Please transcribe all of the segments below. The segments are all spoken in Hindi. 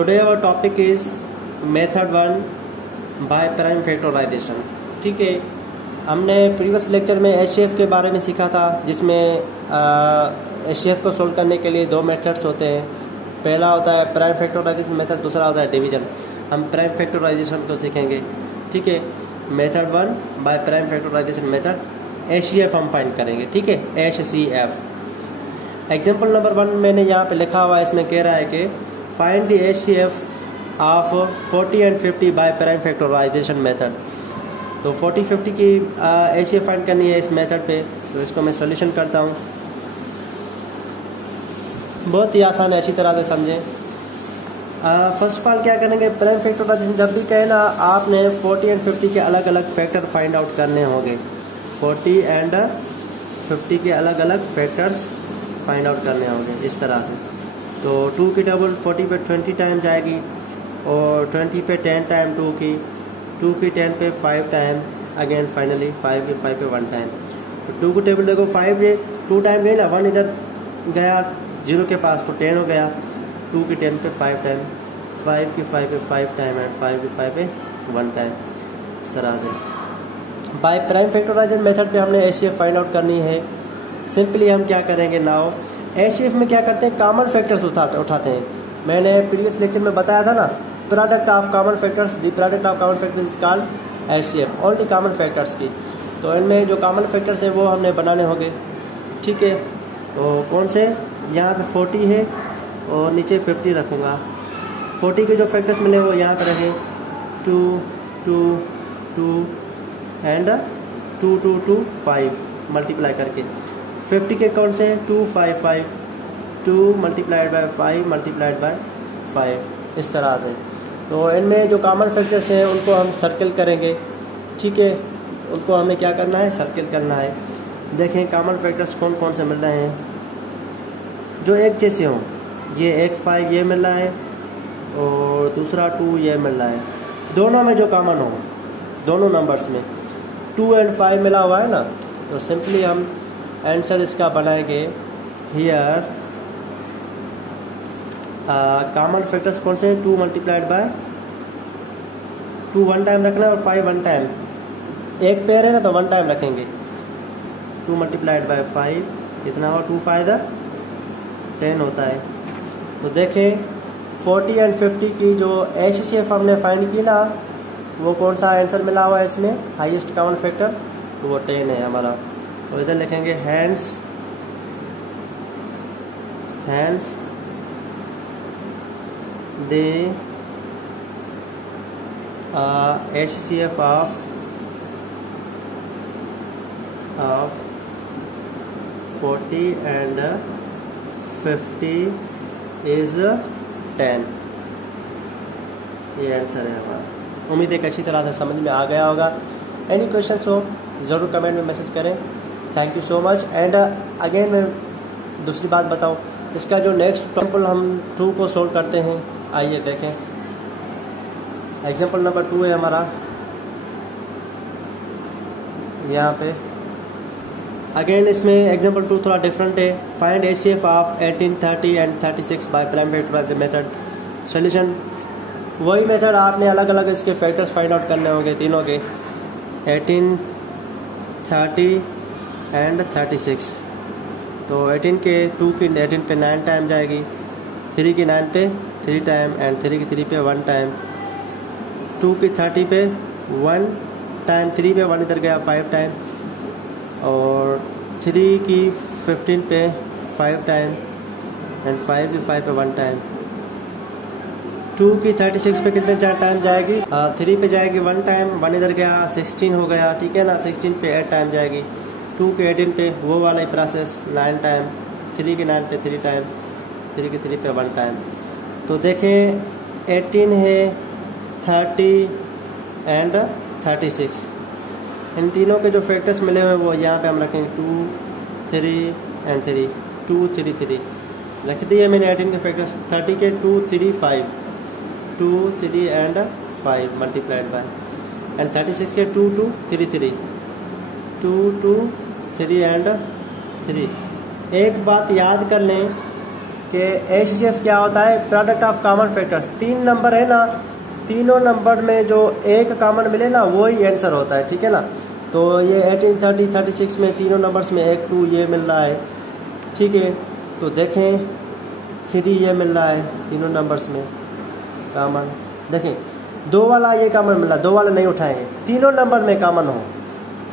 Today our topic is method 1 by prime factorization. ठीक है, हमने प्रीवियस लेक्चर में एचसीएफ के बारे में सीखा था, जिसमें एचसीएफ को सोल्व करने के लिए दो मेथड्स होते हैं। पहला होता है प्राइम फैक्टराइजेशन मेथड, दूसरा होता है डिवीजन। हम प्राइम फैक्टराइजेशन को सीखेंगे। ठीक है, method 1 by prime factorization method HCF हम फाइंड करेंगे। ठीक है, एचसीएफ। एग्जाम्पल नंबर 1 मैंने यहाँ पे लिखा हुआ है, इसमें कह रहा है कि find the HCF of 40 and 50 by prime factorization method. तो 40 50 की एचसीएफ फाइंड करनी है इस मेथड पे। तो इसको मैं सॉल्यूशन करता हूँ, बहुत ही आसान है, अच्छी तरह से समझें। फर्स्ट ऑफ ऑल क्या करेंगे, प्राइम फैक्टराइजेशन जब भी कहे ना, आपने 40 एंड 50 के अलग अलग फैक्टर फाइंड आउट करने होंगे। 40 एंड 50 के अलग अलग फैक्टर्स फाइंड आउट करने होंगे इस तरह से। तो 2 की टेबल 40 पे 20 टाइम जाएगी, और 20 पे 10 टाइम 2 की 10 पे 5 टाइम, अगेन फाइनली 5 की 5 पे 1 टाइम। तो 2 की टेबल देखो, 5 पे 2 टाइम गई ना, 1 इधर गया 0 के पास, तो 10 हो गया। 2 की 10 पे 5 टाइम, 5 की 5 पे 5 टाइम, एंड 5 की 5 पे 1 टाइम, इस तरह से। बाय प्राइम फैक्टराइजेशन मेथड पे हमने एचसीएफ फाइंड आउट करनी है। सिंपली हम क्या करेंगे, नाउ एचसीएफ में क्या करते हैं, कॉमन फैक्टर्स उठाते हैं। मैंने प्रीवियस लेक्चर में बताया था ना, product of common factors, the product of common factors is called HCF, only common factors की। तो इनमें जो कॉमन फैक्टर्स हैं वो हमने बनाने होंगे। ठीक है, तो कौन से, यहाँ पे 40 है और नीचे 50 रखूँगा। 40 के जो फैक्टर्स मिले वो यहाँ पर रखें, 2 2 2 एंड 2 2 2 5 मल्टीप्लाई करके। 50 के कौन से, 2 5 5, 2 मल्टीप्लाइड बाय 5 मल्टीप्लाइड बाय 5, इस तरह से। तो इनमें जो कॉमन फैक्टर्स हैं उनको हम सर्किल करेंगे। ठीक है, उनको हमें क्या करना है, सर्किल करना है। देखें कॉमन फैक्टर्स कौन कौन से मिल रहे हैं जो एक जैसे हों। ये एक 5 ये मिल रहा है, और दूसरा 2 ये मिल रहा है। दोनों में जो कॉमन हो, दोनों नंबर्स में 2 एंड 5 मिला हुआ है ना, तो सिंपली हम आंसर इसका बनाएंगे। हियर कॉमन फैक्टर्स कौन से हैं, 2 मल्टीप्लाइड बाय 2 1 टाइम रखना है, और 5 1 टाइम। एक पेयर है ना, तो 1 टाइम रखेंगे। 2 मल्टीप्लाइड बाय 5 कितना हो, 2 5 10 होता है। तो देखें 40 एंड 50 की जो एचसीएफ हमने फाइंड की ना, वो कौन सा आंसर मिला हुआ है इसमें, हाईएस्ट कॉमन फैक्टर, तो वो 10 है हमारा। तो इधर लिखेंगे hands the HCF of 40 and 50 is 10। ये आंसर है हमारा। उम्मीद है कि अच्छी तरह से समझ में आ गया होगा। एनी क्वेश्चंस हो ज़रूर कमेंट में मैसेज करें। Thank you so much. And again मैं दूसरी बात बताऊं, इसका जो नेक्स्ट एग्जाम्पल हम 2 को सोल्व करते हैं, आइए देखें। एग्जाम्पल नंबर 2 है हमारा, यहाँ पे अगेन इसमें एग्जाम्पल 2 थोड़ा डिफरेंट है। Find HCF of 18 30 and 36 by prime factorization method. Solution वही मेथड, आपने अलग अलग इसके फैक्टर्स फाइंड आउट करने होंगे तीनों के, 18 30 एंड 36। तो 18 के 2 की 18 पे 9 टाइम जाएगी, 3 की 9 पे 3 टाइम, एंड 3 की 3 पे 1 टाइम। 2 की 30 पे 1 टाइम, 3 पे 1 इधर गया 5 टाइम, और 3 की 15 पे 5 टाइम, एंड 5 की 5 पे 1 टाइम। 2 की 36 पे कितने टाइम जाएगी, 3 पे जाएगी 1 टाइम, 1 इधर गया 16 हो गया। ठीक है ना, 16 पे 8 टाइम जाएगी। 2 के 18 पे वो वाला ही प्रोसेस 9 टाइम, 3 के 9 पे 3 टाइम, 3 के 3 पे 1 टाइम। तो देखें 18 है, 30 एंड 36, इन तीनों के जो फैक्टर्स मिले हुए वो यहाँ पे हम रखेंगे 2 3 एंड 3, 2 3 3 रख दिए मैंने। 18 के फैक्टर्स 30 के 2 3 5, 2 3 एंड 5 मल्टीप्लाइड बाय, एंड 36 के 2 2 3 3, 2 2 3 एंड 3। एक बात याद कर लें, कि HCF क्या होता है, product of common factors. 3 number है ना, तीनों नंबर में जो एक कॉमन मिले ना वही आंसर होता है, ठीक है ना। तो ये 18, 30, 36 में तीनों नंबर्स में 1, 2 ये मिल रहा है, ठीक है। तो देखें 3 ये मिल रहा है तीनों नंबर्स में कॉमन। देखें 2 वाला ये कॉमन मिल रहा है, 2 वाला नहीं उठाएंगे, तीनों नंबर में कॉमन हो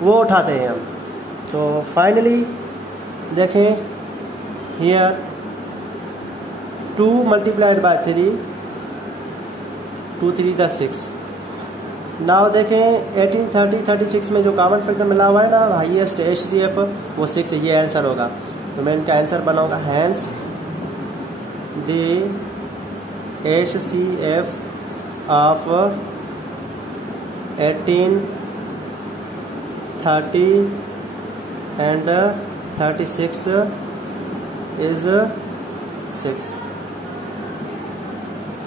वो उठाते हैं हम। तो फाइनली देखें here 2 multiplied by 3, 2 3 the 6। Now देखें 18, 30, 36 में जो कॉमन फैक्टर मिला हुआ है ना हाईएस्ट HCF वो 6 है, ये आंसर होगा। तो मैं इनका आंसर बनाऊंगा, hence the HCF of 18, 30 and 36 is 6।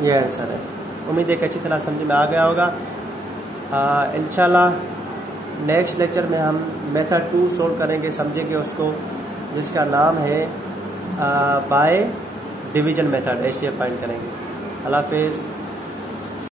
ये आंसर है। उम्मीद है कि अच्छी तरह समझ में आ गया होगा। इंशाल्लाह नेक्स्ट लेक्चर में हम मेथड 2 सोल्व करेंगे, समझेंगे उसको, जिसका नाम है by division method, HCF find करेंगे। अल्लाह हाफिज़।